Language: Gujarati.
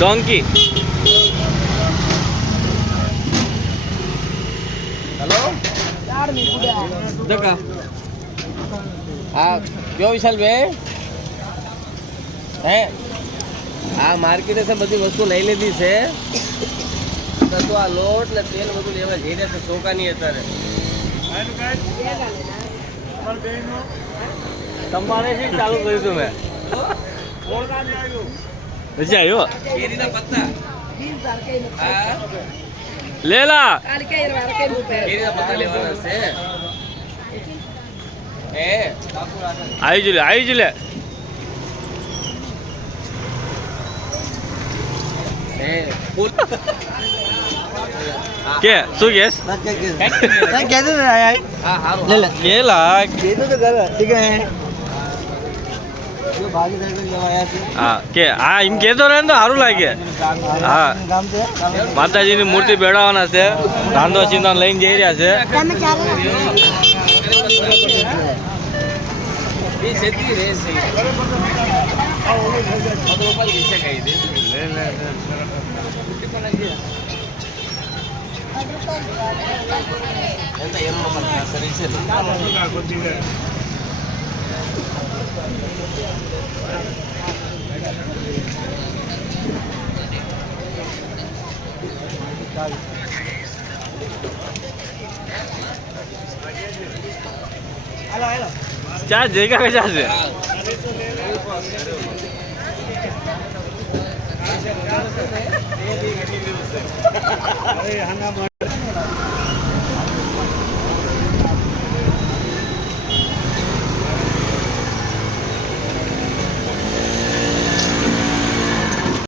डोंकी हेलो देखा हाँ क्यों विशाल भाई હે આ માર્કેટે છે બધી વસ્તુ લઈ લીધી છે તો આ લોટ ને તેલ બધું લેવા જઈ રહ્યા છે ચોકાની અત્યારે તમારે શું ચાલુ કર્યું હતું મેં પછી આવ્યો કેરીના પત્તા લેલા કેરીના પત્તા લેવાના છે આવી જ લે કે શું કેસ કે હા એમ કેતો રહે તો સારું લાગે હા માતાજીની મૂર્તિ બેડાવાના છે રાંધો સિંધો લઈને જઈ રહ્યા છે ચા જગ્યા કે ચાલશે